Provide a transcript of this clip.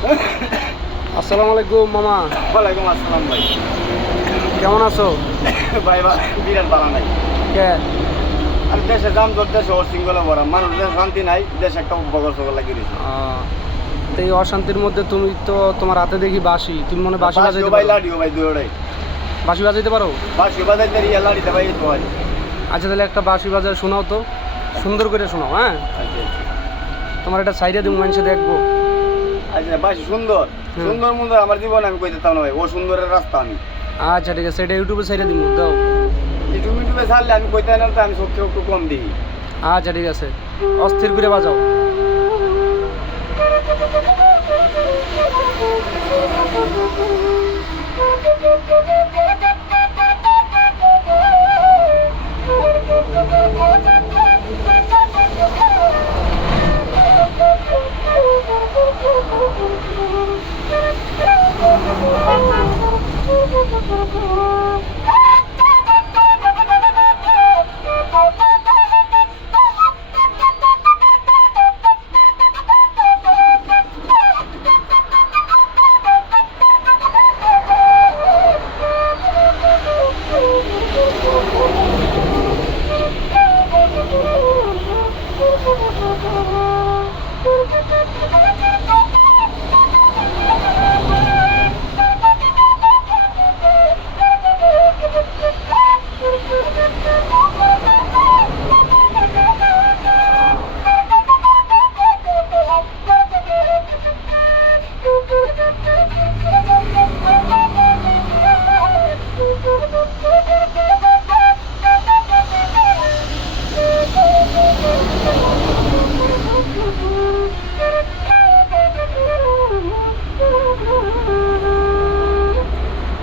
আসসালামু আলাইকুম মামা। ওয়ালাইকুম আসসালাম ভাই। কেমন আছো? ভাই বিরাট ভালো নাই। কে? আর দেশে দাম তোর দেশে অশৃঙ্খলা ভরা, মানুষের শান্তি নাই, দেশ একটা বগর সকল লাগিয়ে দিয়েছে। তো এই অশান্তির মধ্যে তুমি তো তোমার হাতে দেখি বাঁশি, তুমি মনে বাঁশি বাজাইতে ভাই পারো? লাডিও ভাই দুয়োটাই বাঁশি বাজাইতে পারো? বাঁশি বাজাইতে রিয়া লাড়িতে ভাই তো হয়। আচ্ছা তাহলে একটা বাঁশি বাজায় শোনাও তো, সুন্দর করে শোনাও। হ্যাঁ, তোমার একটা সাইডে দিব, মানুষে দেখবো। আচ্ছা বাঁশি সুন্দর সুন্দর সুন্দর আমার জীবন আমি কইতে তাও না ভাই, ও সুন্দরের রাস্তা আমি। আচ্ছা ঠিক আছে, এটা ইউটিউবে সাইডে দিব, দাও। ইউটিউবে ছাড়লে আমি কইতে না, তো আমি সত্যি একটু কম দিই। আচ্ছা ঠিক আছে, অস্থির করে বাজাও।